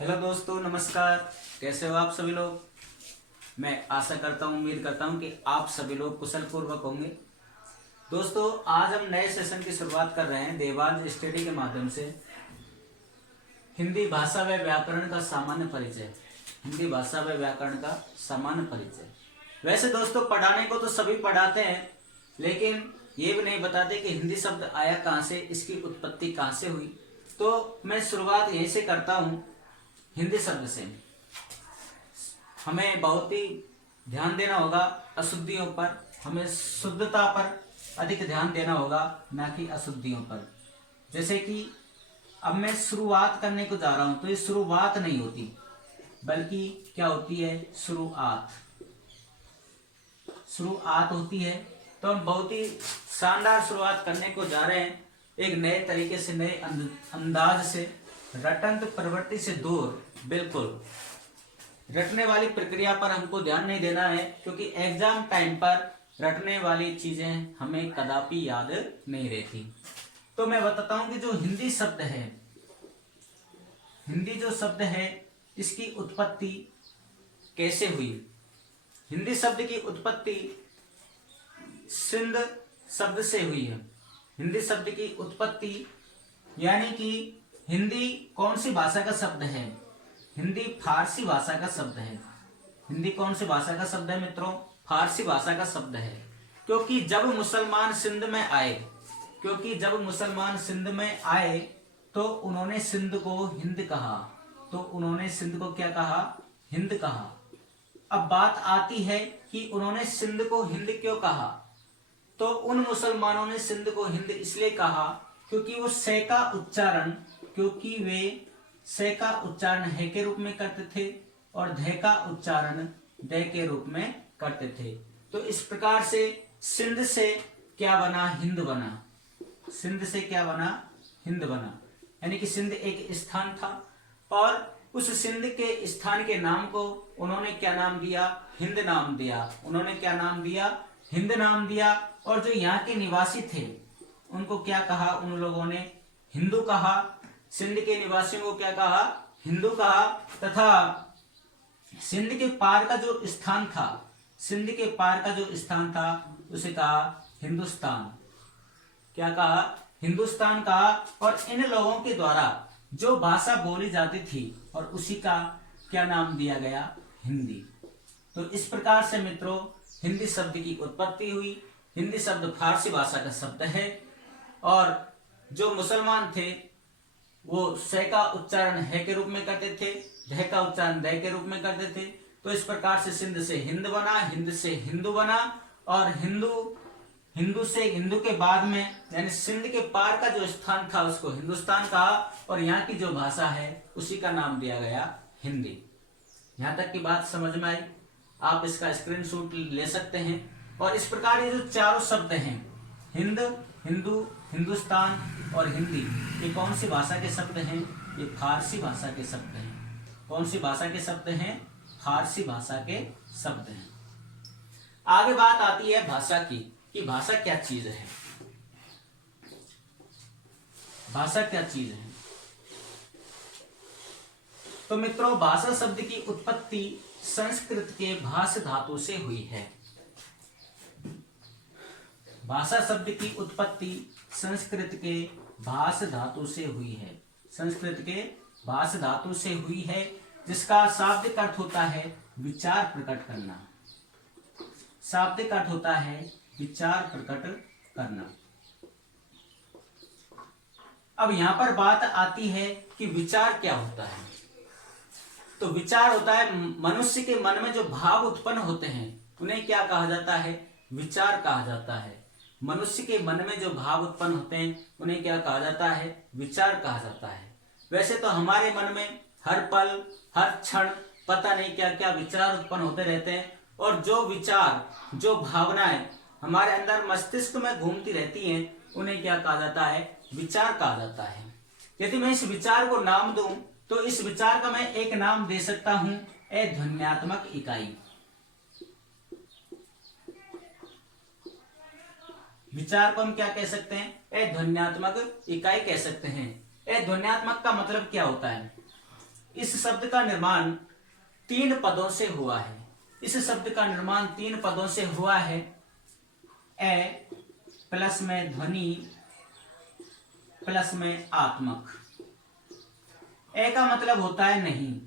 Hello दोस्तों, नमस्कार। कैसे हो आप सभी लोग। मैं आशा करता हूँ, उम्मीद करता हूँ कि आप सभी लोग कुशल पूर्वक होंगे। दोस्तों, आज हम नए सेशन की शुरुआत कर रहे हैं देवांश स्टडी के माध्यम से। हिंदी भाषा व व्याकरण का सामान्य परिचय। हिंदी भाषा व व्याकरण का सामान्य परिचय। वैसे दोस्तों, पढ़ाने को तो सभी पढ़ाते हैं, लेकिन ये भी नहीं बताते कि हिंदी शब्द आया कहाँ से, इसकी उत्पत्ति कहाँ से हुई। तो मैं शुरुआत यहीं से करता हूँ, हिंदी शब्द से। हमें बहुत ही ध्यान देना होगा अशुद्धियों पर। हमें शुद्धता पर अधिक ध्यान देना होगा, ना कि अशुद्धियों पर। जैसे कि अब मैं शुरुआत करने को जा रहा हूं, तो ये शुरुआत नहीं होती, बल्कि क्या होती है, शुरुआत। शुरुआत होती है। तो हम बहुत ही शानदार शुरुआत करने को जा रहे हैं, एक नए तरीके से, नए अंदाज से, रटंत प्रवृत्ति से दूर। बिल्कुल रटने वाली प्रक्रिया पर हमको ध्यान नहीं देना है, क्योंकि एग्जाम टाइम पर रटने वाली चीजें हमें कदापि याद नहीं रहती। तो मैं बताता हूं कि जो हिंदी शब्द है, हिंदी जो शब्द है, इसकी उत्पत्ति कैसे हुई। हिंदी शब्द की उत्पत्ति सिंध शब्द से हुई है। हिंदी शब्द की उत्पत्ति यानी कि हिंदी कौन सी भाषा का शब्द है। हिंदी फारसी भाषा का शब्द है। हिंदी कौन सी भाषा का शब्द है मित्रों, फारसी भाषा का शब्द है। क्योंकि जब मुसलमान सिंध में आए, तो उन्होंने सिंध को हिंद कहा। तो उन्होंने सिंध को क्या कहा, हिंद कहा। अब बात आती है कि उन्होंने सिंध को हिंद क्यों कहा। तो उन मुसलमानों ने सिंध को हिंद इसलिए कहा क्योंकि वे से का उच्चारण है के रूप में करते थे और ध का उच्चारण द के रूप में करते थे। तो इस प्रकार से सिंध से क्या बना, हिंद बना। सिंध से क्या बना, हिंद बना। यानी कि सिंध एक स्थान था, और उस सिंध के स्थान के नाम को उन्होंने क्या नाम दिया, हिंद नाम दिया। उन्होंने क्या नाम दिया, हिंद नाम दिया। और जो यहाँ के निवासी थे उनको क्या कहा, उन लोगों ने हिंदू कहा। सिंध के निवासियों को क्या कहा, हिंदू कहा। तथा सिंध के पार का जो स्थान था, उसे कहा हिंदुस्तान। क्या कहा, हिंदुस्तान कहा। और इन लोगों के द्वारा जो भाषा बोली जाती थी, और उसी का क्या नाम दिया गया, हिंदी। तो इस प्रकार से मित्रों हिंदी शब्द की उत्पत्ति हुई। हिंदी शब्द फारसी भाषा का शब्द है, और जो मुसलमान थे वो से का उच्चारण है के रूप में करते थे, ध का उच्चारण द के रूप में करते थे। तो इस प्रकार से सिंध से हिंद बना, हिंद से हिंदू बना, और हिंदू से हिंदू के बाद में यानी सिंध के पार का जो स्थान था उसको हिंदुस्तान कहा, और यहाँ की जो भाषा है उसी का नाम दिया गया हिंदी। यहाँ तक की बात समझ में आई। आप इसका स्क्रीनशॉट ले सकते हैं। और इस प्रकार ये जो चारों शब्द हैं, हिंद, हिंदू, हिंदुस्तान और हिंदी, ये कौन सी भाषा के शब्द हैं, ये फारसी भाषा के शब्द हैं। कौन सी भाषा के शब्द हैं, फारसी भाषा के शब्द हैं। आगे बात आती है भाषा की, कि भाषा क्या चीज है। भाषा क्या चीज है। तो मित्रों, भाषा शब्द की उत्पत्ति संस्कृत के भाष धातु से हुई है। भाषा शब्द की उत्पत्ति संस्कृत के भाष धातु से हुई है। संस्कृत के भाष धातु से हुई है, जिसका शाब्दिक अर्थ होता है विचार प्रकट करना। शाब्दिक अर्थ होता है विचार प्रकट करना। अब यहां पर बात आती है कि विचार क्या होता है। तो विचार होता है मनुष्य के मन में जो भाव उत्पन्न होते हैं, उन्हें क्या कहा जाता है, विचार कहा जाता है। मनुष्य के मन में जो भाव उत्पन्न होते हैं उन्हें क्या कहा जाता है, विचार कहा जाता है। वैसे तो हमारे मन में हर पल हर क्षण पता नहीं क्या क्या विचार उत्पन्न होते रहते हैं, और जो विचार, जो भावनाएं हमारे अंदर मस्तिष्क में घूमती रहती हैं, उन्हें क्या कहा जाता है, विचार कहा जाता है। यदि मैं इस विचार को नाम दूं, तो इस विचार का मैं एक नाम दे सकता हूं, ध्वन्यात्मक इकाई। विचार को हम क्या कह सकते हैं, ध्वन्यात्मक इकाई कह सकते हैं। ध्वन्यात्मक का मतलब क्या होता है, इस शब्द का निर्माण 3 पदों से हुआ है। इस शब्द का निर्माण 3 पदों से हुआ है। ए प्लस में ध्वनि प्लस में आत्मक। ए का मतलब होता है नहीं,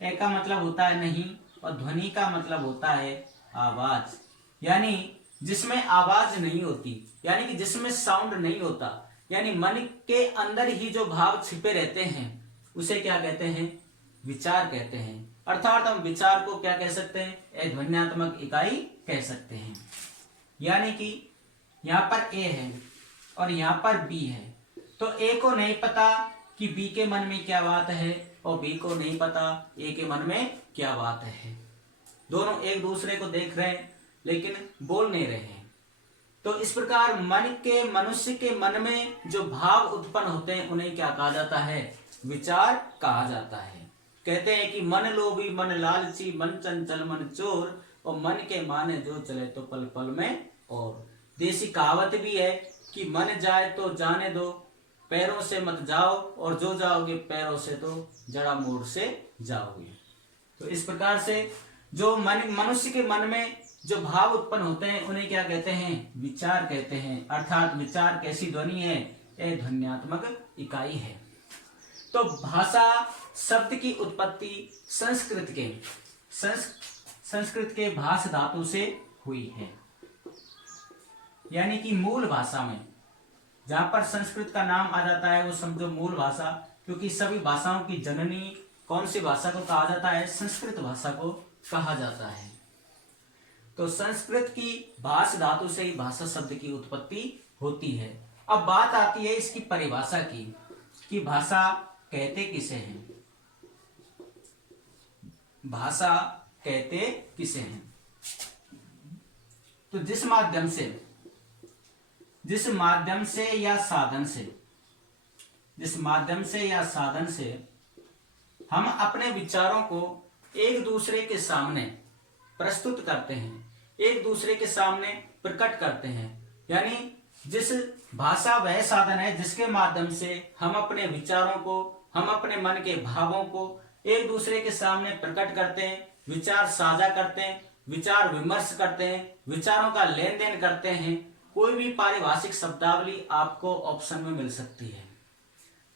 ए का मतलब होता है नहीं, और ध्वनि का मतलब होता है आवाज, यानी जिसमें आवाज नहीं होती, यानी कि जिसमें साउंड नहीं होता, यानी मन के अंदर ही जो भाव छिपे रहते हैं उसे क्या कहते हैं? विचार कहते हैं। अर्थात हम विचार को क्या कह सकते हैं? अध्वन्यात्मक इकाई कह सकते हैं। यानी कि यहाँ पर ए है और यहाँ पर बी है, तो ए को नहीं पता कि बी के मन में क्या बात है, और बी को नहीं पता ए के मन में क्या बात है। दोनों एक दूसरे को देख रहे हैं लेकिन बोल नहीं रहे हैं। तो इस प्रकार मनुष्य के मन में जो भाव उत्पन्न होते हैं उन्हें क्या कहा जाता है? विचार कहा जाता है। कहते हैं कि मन लोभी मन लालची मन चंचल मन चोर, और मन के माने जो चले तो पल पल में और। देसी कहावत भी है कि मन जाए तो जाने दो, पैरों से मत जाओ, और जो जाओगे पैरों से तो जड़ा मोड़ से जाओगे। तो इस प्रकार से जो मनुष्य के मन में जो भाव उत्पन्न होते हैं उन्हें क्या कहते हैं? विचार कहते हैं। अर्थात विचार कैसी ध्वनि है? ध्वन्यात्मक इकाई है। तो भाषा शब्द की उत्पत्ति संस्कृत के भाष धातु से हुई है। यानी कि मूल भाषा में जहां पर संस्कृत का नाम आ जाता है वो समझो मूल भाषा, क्योंकि सभी भाषाओं की जननी कौन सी भाषा को कहा जाता है? संस्कृत भाषा को कहा जाता है। तो संस्कृत की भाष धातु से ही भाषा शब्द की उत्पत्ति होती है। अब बात आती है इसकी परिभाषा की कि भाषा कहते किसे हैं? भाषा कहते किसे हैं? तो जिस माध्यम से या साधन से हम अपने विचारों को एक दूसरे के सामने प्रस्तुत करते हैं, एक दूसरे के सामने प्रकट करते हैं। यानी जिस भाषा वह साधन है जिसके माध्यम से हम अपने विचारों को, हम अपने मन के भावों को एक दूसरे के सामने प्रकट करते हैं, विचार साझा करते हैं, विचार विमर्श करते हैं, विचारों का लेन देन करते हैं। कोई भी पारिभाषिक शब्दावली आपको ऑप्शन में मिल सकती है,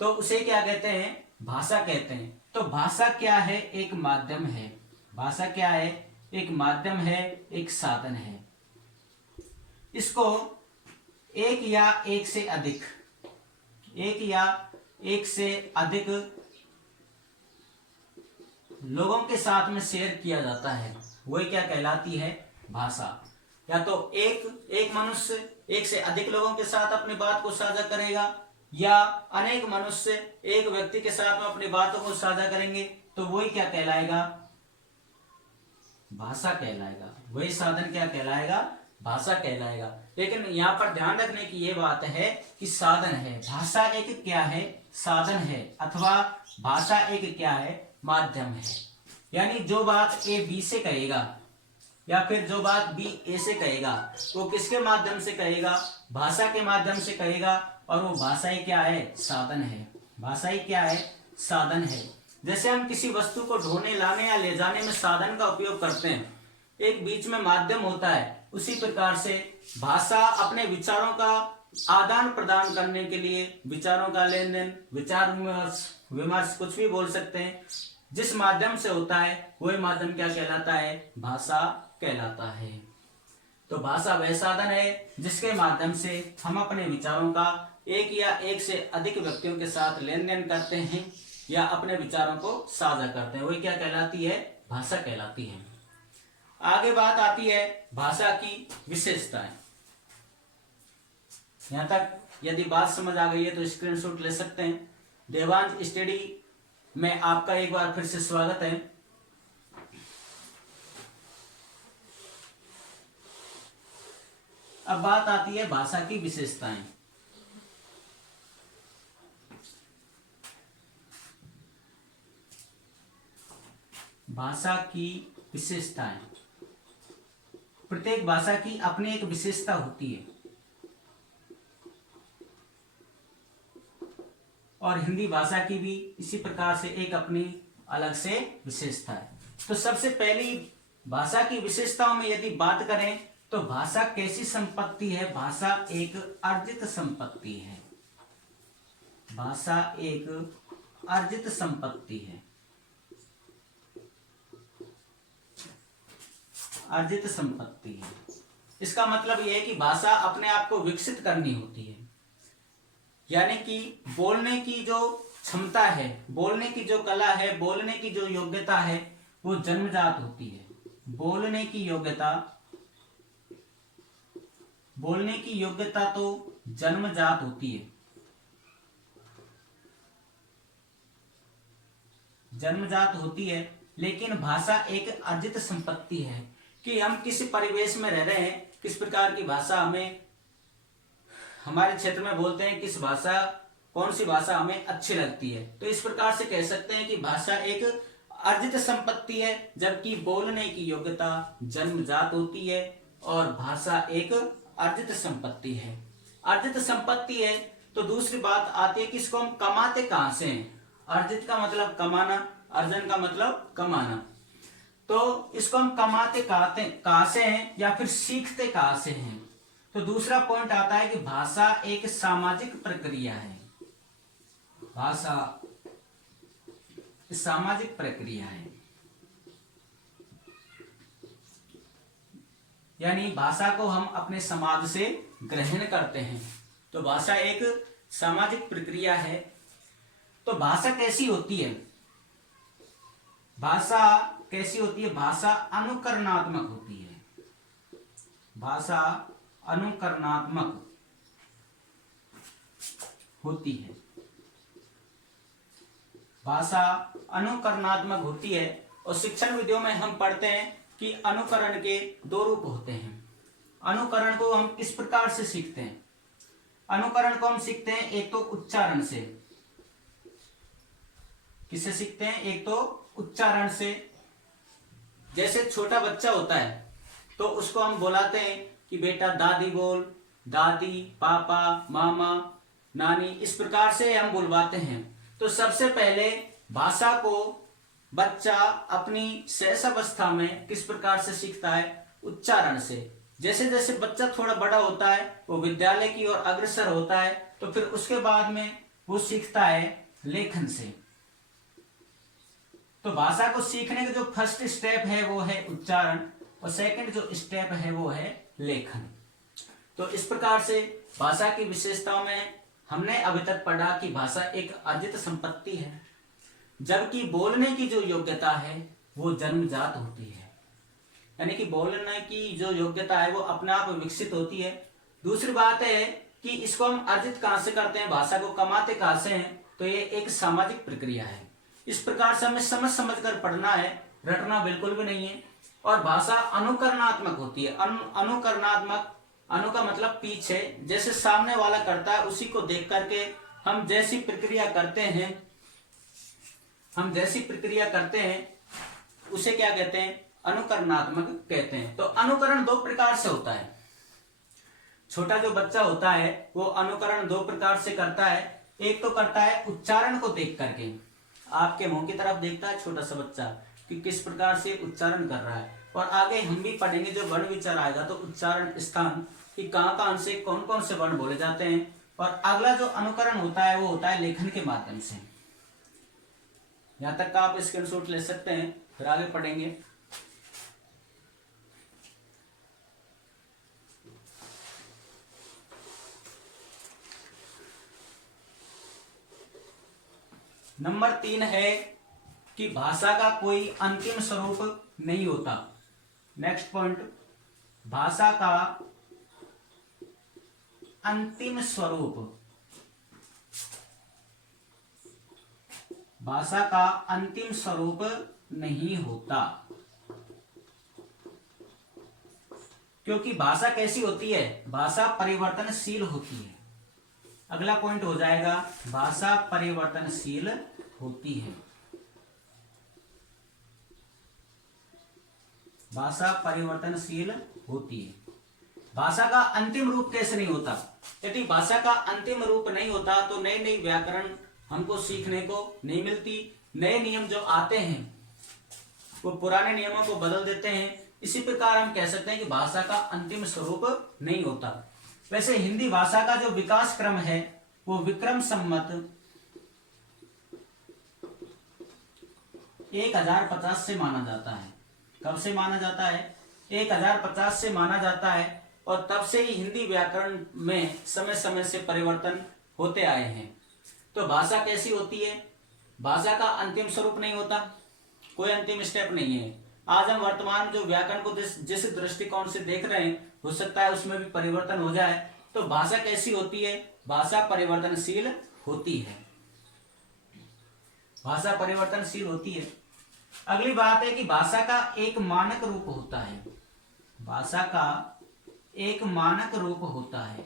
तो उसे क्या कहते हैं? भाषा कहते हैं। तो भाषा क्या है? एक माध्यम है। भाषा क्या है? एक माध्यम है, एक साधन है। इसको एक या एक से अधिक लोगों के साथ में शेयर किया जाता है, वही क्या कहलाती है? भाषा। या तो एक मनुष्य एक से अधिक लोगों के साथ अपनी बात को साझा करेगा, या अनेक मनुष्य एक व्यक्ति के साथ में अपनी बातों को साझा करेंगे, तो वही क्या कहलाएगा? भाषा कहलाएगा। वही साधन क्या कहलाएगा? भाषा कहलाएगा। लेकिन यहाँ पर ध्यान रखने की ये बात है कि साधन है, भाषा एक क्या है? साधन है, अथवा भाषा एक क्या है? माध्यम है। यानी जो बात ए बी से कहेगा या फिर जो बात बी ए से कहेगा वो किसके माध्यम से कहेगा? भाषा के माध्यम से कहेगा, और वो भाषा ही क्या है? साधन है। भाषा ही क्या है? साधन है। जैसे हम किसी वस्तु को ढोने लाने या ले जाने में साधन का उपयोग करते हैं, एक बीच में माध्यम होता है, उसी प्रकार से भाषा अपने विचारों का आदान प्रदान करने के लिए, विचारों का लेन देन, विचार विमर्श कुछ भी बोल सकते हैं, जिस माध्यम से होता है वही माध्यम क्या कहलाता है? भाषा कहलाता है। तो भाषा वह साधन है जिसके माध्यम से हम अपने विचारों का एक या एक से अधिक व्यक्तियों के साथ लेन देन करते हैं या अपने विचारों को साझा करते हैं, वही क्या कहलाती है? भाषा कहलाती है। आगे बात आती है भाषा की विशेषताएं। यहां तक यदि बात समझ आ गई है तो स्क्रीनशॉट ले सकते हैं। देवांश स्टडी में आपका एक बार फिर से स्वागत है। अब बात आती है भाषा की विशेषताएं। भाषा की विशेषताएं। प्रत्येक भाषा की अपनी एक विशेषता होती है, और हिंदी भाषा की भी इसी प्रकार से एक अपनी अलग से विशेषता है। तो सबसे पहली भाषा की विशेषताओं में यदि बात करें तो भाषा कैसी संपत्ति है? भाषा एक अर्जित संपत्ति है। भाषा एक अर्जित संपत्ति है। अर्जित संपत्ति है, इसका मतलब यह है कि भाषा अपने आप को विकसित करनी होती है, यानी कि बोलने की जो क्षमता है, बोलने की जो कला है, बोलने की जो योग्यता है वो जन्मजात होती है। बोलने की योग्यता तो जन्मजात होती है, जन्मजात होती है, लेकिन भाषा एक अर्जित संपत्ति है कि हम किस परिवेश में रह रहे हैं, किस प्रकार की भाषा हमें हमारे क्षेत्र में बोलते हैं, किस भाषा, कौन सी भाषा हमें अच्छी लगती है। तो इस प्रकार से कह सकते हैं कि भाषा एक अर्जित संपत्ति है, जबकि बोलने की योग्यता जन्मजात होती है और भाषा एक अर्जित संपत्ति है। अर्जित संपत्ति है तो दूसरी बात आती है कि इसको हम कमाते कहां से हैं? अर्जित का मतलब कमाना, अर्जन का मतलब कमाना। तो इसको हम कमाते कहां से हैं या फिर सीखते कहां से हैं? तो दूसरा पॉइंट आता है कि भाषा एक सामाजिक प्रक्रिया है। भाषा सामाजिक प्रक्रिया है, यानी भाषा को हम अपने समाज से ग्रहण करते हैं। तो भाषा एक सामाजिक प्रक्रिया है। तो भाषा कैसी होती है? भाषा कैसी होती है? भाषा अनुकरणात्मक होती है। भाषा अनुकरणात्मक होती है। भाषा अनुकरणात्मक होती है और शिक्षण विधियों में हम पढ़ते हैं कि अनुकरण के दो रूप होते हैं। अनुकरण को हम किस प्रकार से सीखते हैं? अनुकरण को हम सीखते हैं एक तो उच्चारण से। किससे सीखते हैं? एक तो उच्चारण से। जैसे छोटा बच्चा होता है तो उसको हम बुलाते हैं कि बेटा दादी बोल, दादी, पापा, मामा, नानी, इस प्रकार से हम बुलवाते हैं। तो सबसे पहले भाषा को बच्चा अपनी शैशवावस्था में किस प्रकार से सीखता है? उच्चारण से। जैसे जैसे बच्चा थोड़ा बड़ा होता है, वो विद्यालय की ओर अग्रसर होता है, तो फिर उसके बाद में वो सीखता है लेखन से। तो भाषा को सीखने का जो फर्स्ट स्टेप है वो है उच्चारण और सेकंड जो स्टेप है वो है लेखन। तो इस प्रकार से भाषा की विशेषताओं में हमने अभी तक पढ़ा कि भाषा एक अर्जित संपत्ति है, जबकि बोलने की जो योग्यता है वो जन्मजात होती है, यानी कि बोलने की जो योग्यता है वो अपने आप विकसित होती है। दूसरी बात है कि इसको हम अर्जित कहां से करते हैं, भाषा को कमाते कहां से हैं? तो ये एक सामाजिक प्रक्रिया है। इस प्रकार से हमें समझ समझ कर पढ़ना है, रटना बिल्कुल भी नहीं है। और भाषा अनुकरणात्मक होती है। अनुकरणात्मक, अनु का मतलब पीछे, जैसे सामने वाला करता है उसी को देख करके हम जैसी प्रक्रिया करते हैं, उसे क्या कहते हैं? अनुकरणात्मक कहते हैं। तो अनुकरण दो प्रकार से होता है। छोटा जो बच्चा होता है वो अनुकरण दो प्रकार से करता है। एक तो करता है उच्चारण को देख करके, आपके मुंह की तरफ देखता है छोटा सा बच्चा कि किस प्रकार से उच्चारण कर रहा है। और आगे हम भी पढ़ेंगे, जो वर्ण विचार आएगा तो उच्चारण स्थान कि कहां से कौन कौन से वर्ण बोले जाते हैं। और अगला जो अनुकरण होता है वो होता है लेखन के माध्यम से। यहां तक का आप स्क्रीनशॉट ले सकते हैं, फिर आगे पढ़ेंगे। नंबर 3 है कि भाषा का कोई अंतिम स्वरूप नहीं होता। नेक्स्ट पॉइंट, भाषा का अंतिम स्वरूप। भाषा का अंतिम स्वरूप नहीं होता, क्योंकि भाषा कैसी होती है? भाषा परिवर्तनशील होती है। अगला पॉइंट हो जाएगा, भाषा परिवर्तनशील होती है। भाषा परिवर्तनशील होती है। भाषा का अंतिम रूप कैसे नहीं होता? यदि भाषा का अंतिम रूप नहीं होता तो नई नई व्याकरण हमको सीखने को नहीं मिलती। नए नियम जो आते हैं वो पुराने नियमों को बदल देते हैं। इसी प्रकार हम कह सकते हैं कि भाषा का अंतिम स्वरूप नहीं होता। वैसे हिंदी भाषा का जो विकास क्रम है वो विक्रम संमत 1050 से माना जाता है। कब से माना जाता है? 1050 से माना जाता है। और तब से ही हिंदी व्याकरण में समय समय से परिवर्तन होते आए हैं। तो भाषा कैसी होती है? भाषा का अंतिम स्वरूप नहीं होता, कोई अंतिम स्टेप नहीं है। आज हम वर्तमान जो व्याकरण को जिस दृष्टिकोण से देख रहे हैं, हो सकता है उसमें भी परिवर्तन हो जाए। तो भाषा कैसी होती है? भाषा परिवर्तनशील होती है। भाषा परिवर्तनशील होती है। अगली बात है कि भाषा का एक मानक रूप होता है। भाषा का एक मानक रूप होता है।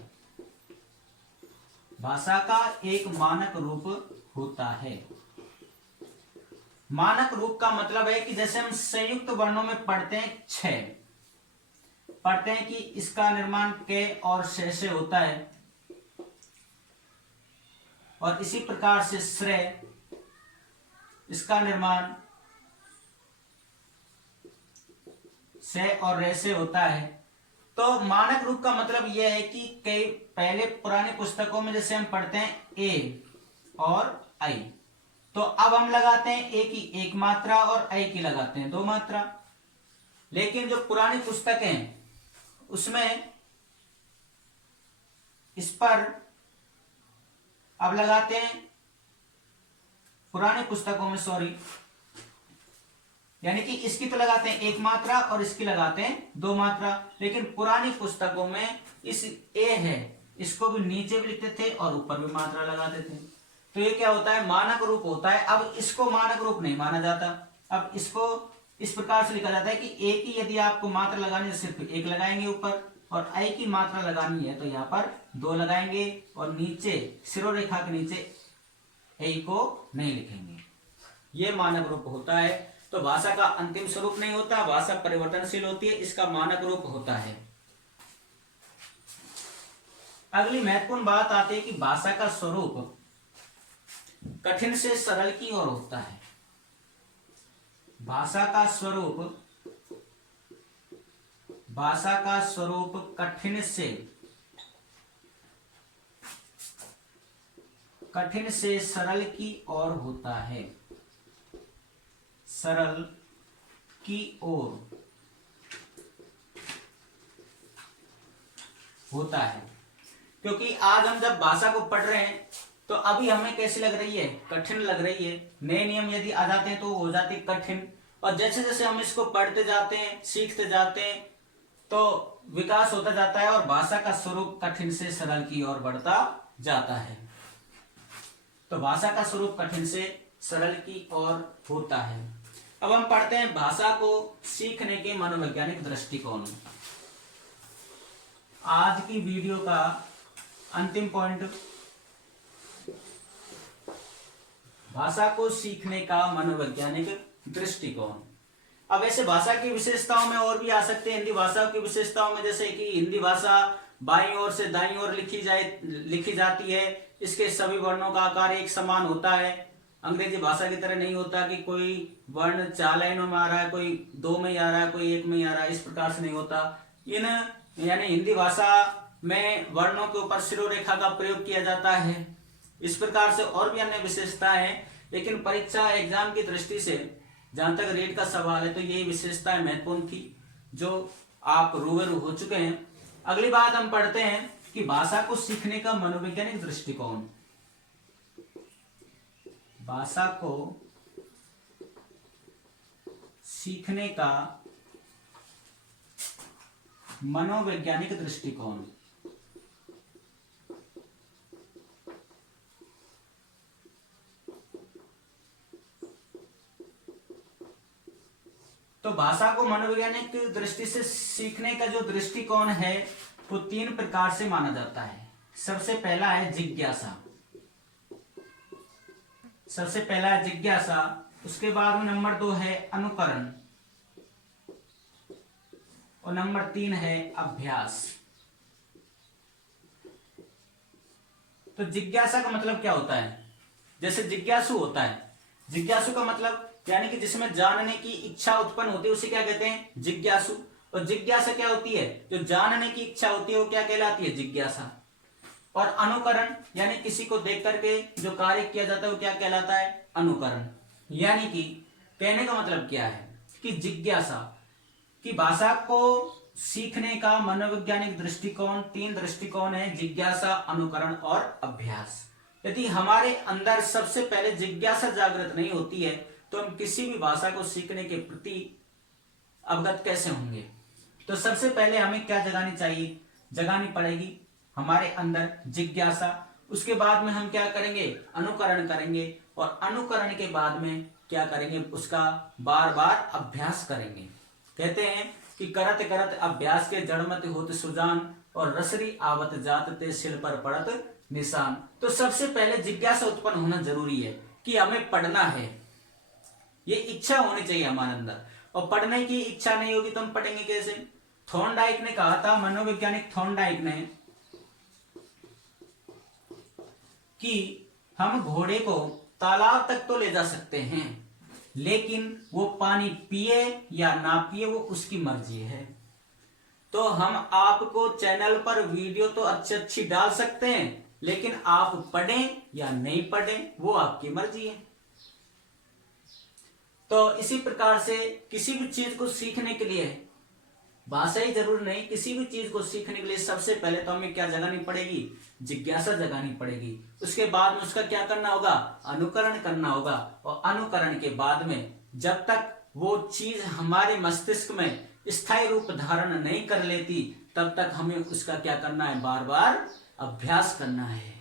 भाषा का एक मानक रूप होता है। मानक रूप का मतलब है कि जैसे हम संयुक्त वर्णों में पढ़ते हैं, 6 पढ़ते हैं कि इसका निर्माण के और से होता है, और इसी प्रकार से श्रेय, इसका निर्माण से और रे से होता है। तो मानक रूप का मतलब यह है कि कई पहले पुरानी पुस्तकों में जैसे हम पढ़ते हैं ए और आई, तो अब हम लगाते हैं ए की एक मात्रा और आई की लगाते हैं 2 मात्रा। लेकिन जो पुरानी पुस्तकें हैं उसमें इस पर अब लगाते हैं, पुरानी पुस्तकों में सॉरी, यानी कि इसकी तो लगाते हैं 1 मात्रा और इसकी लगाते हैं 2 मात्रा। लेकिन पुरानी पुस्तकों में इस ए है, इसको भी नीचे भी लिखते थे और ऊपर भी मात्रा लगाते थे। तो ये क्या होता है? मानक रूप होता है। अब इसको मानक रूप नहीं माना जाता। अब इसको इस प्रकार से लिखा जाता है कि ए की यदि आपको मात्रा लगानी है सिर्फ 1 लगाएंगे ऊपर, और आई की मात्रा लगानी है तो यहाँ पर 2 लगाएंगे, और नीचे शिरोरेखा के नीचे ए को नहीं लिखेंगे। ये मानक रूप होता है। तो भाषा का अंतिम स्वरूप नहीं होता, भाषा परिवर्तनशील होती है, इसका मानक रूप होता है। अगली महत्वपूर्ण बात आती है कि भाषा का स्वरूप कठिन से सरल की ओर होता है। भाषा का स्वरूप कठिन से सरल की ओर होता है। सरल की ओर होता है। क्योंकि आज हम जब भाषा को पढ़ रहे हैं तो अभी हमें कैसी लग रही है? कठिन लग रही है। नए नियम यदि आ जाते हैं तो हो जाती है कठिन, और जैसे जैसे हम इसको पढ़ते जाते हैं, सीखते जाते हैं, तो विकास होता जाता है और भाषा का स्वरूप कठिन से सरल की ओर बढ़ता जाता है। तो भाषा का स्वरूप कठिन से सरल की ओर होता है। अब हम पढ़ते हैं भाषा को सीखने के मनोवैज्ञानिक दृष्टिकोण। आज की वीडियो का अंतिम पॉइंट, भाषा को सीखने का मनोवैज्ञानिक दृष्टिकोण। अब ऐसे भाषा की विशेषताओं में और भी आ सकते हैं। हिंदी भाषा की विशेषताओं में जैसे कि हिंदी भाषा बाईं ओर से दाईं ओर लिखी जाती है। इसके सभी वर्णों का आकार एक समान होता है। अंग्रेजी भाषा की तरह नहीं होता कि कोई वर्ण 4 लाइनों में आ रहा है, कोई 2 में आ रहा है, कोई 1 में आ रहा है, इस प्रकार से नहीं होता। यानी हिंदी भाषा में वर्णों के ऊपर शिरोरेखा का प्रयोग किया जाता है। इस प्रकार से और भी अन्य विशेषताएं हैं, लेकिन परीक्षा एग्जाम की दृष्टि से जहां तक रेट का सवाल है तो यही विशेषताएं महत्वपूर्ण थी जो आप रूबरू हो चुके हैं। अगली बात हम पढ़ते हैं कि भाषा को सीखने का मनोवैज्ञानिक दृष्टिकोण। भाषा को सीखने का मनोवैज्ञानिक दृष्टिकोण। तो भाषा को मनोवैज्ञानिक दृष्टि से सीखने का जो दृष्टिकोण है वो 3 प्रकार से माना जाता है। सबसे पहला है जिज्ञासा। उसके बाद में नंबर 2 है अनुकरण, और नंबर 3 है अभ्यास। तो जिज्ञासा का मतलब क्या होता है? जैसे जिज्ञासु होता है, जिज्ञासु का मतलब यानी कि जिसमें जानने की इच्छा उत्पन्न होती है उसे क्या कहते हैं, जिज्ञासु। और जिज्ञासा क्या होती है, जो जानने की इच्छा होती है वो क्या कहलाती है, जिज्ञासा। और अनुकरण यानी किसी को देख करके जो कार्य किया जाता है वो क्या कहलाता है, अनुकरण। यानी कि कहने का मतलब क्या है कि जिज्ञासा की भाषा को सीखने का मनोवैज्ञानिक दृष्टिकोण 3 दृष्टिकोण है, जिज्ञासा, अनुकरण और अभ्यास। यदि हमारे अंदर सबसे पहले जिज्ञासा जागृत नहीं होती है तो हम किसी भी भाषा को सीखने के प्रति अवगत कैसे होंगे। तो सबसे पहले हमें क्या जगानी चाहिए, जगानी पड़ेगी हमारे अंदर जिज्ञासा। उसके बाद में हम क्या करेंगे, अनुकरण करेंगे, और अनुकरण के बाद में क्या करेंगे, उसका बार बार अभ्यास करेंगे। कहते हैं कि करत करत अभ्यास के जड़मत होत सुजान, और रसरी आवत जात ते सिर पर पड़त निशान। तो सबसे पहले जिज्ञासा उत्पन्न होना जरूरी है कि हमें पढ़ना है, ये इच्छा होनी चाहिए हमारे अंदर। और पढ़ने की इच्छा नहीं होगी तो हम पढ़ेंगे कैसे। थॉर्नडाइक ने कहा था, मनोवैज्ञानिक थॉर्नडाइक ने, कि हम घोड़े को तालाब तक तो ले जा सकते हैं लेकिन वो पानी पिए या ना पिए वो उसकी मर्जी है। तो हम आपको चैनल पर वीडियो तो अच्छी डाल सकते हैं लेकिन आप पढ़ें या नहीं पढ़ें वो आपकी मर्जी है। तो इसी प्रकार से किसी भी चीज को सीखने के लिए भाषा ही जरूर नहीं, किसी भी चीज को सीखने के लिए सबसे पहले तो हमें क्या जगानी पड़ेगी, जिज्ञासा जगानी पड़ेगी। उसके बाद में उसका क्या करना होगा, अनुकरण करना होगा। और अनुकरण के बाद में जब तक वो चीज हमारे मस्तिष्क में स्थायी रूप धारण नहीं कर लेती तब तक हमें उसका क्या करना है, बार बार अभ्यास करना है।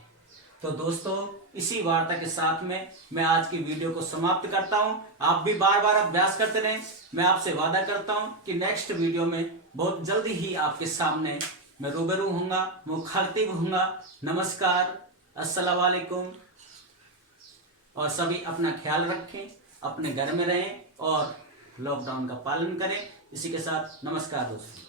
तो दोस्तों इसी वार्ता के साथ में मैं आज की वीडियो को समाप्त करता हूं। आप भी बार बार अभ्यास करते रहें। मैं आपसे वादा करता हूं कि नेक्स्ट वीडियो में बहुत जल्दी ही आपके सामने मैं रूबरू होऊंगा, मुखातिब होऊंगा। नमस्कार, अस्सलाम वालेकुम। और सभी अपना ख्याल रखें, अपने घर में रहें और लॉकडाउन का पालन करें। इसी के साथ नमस्कार दोस्तों।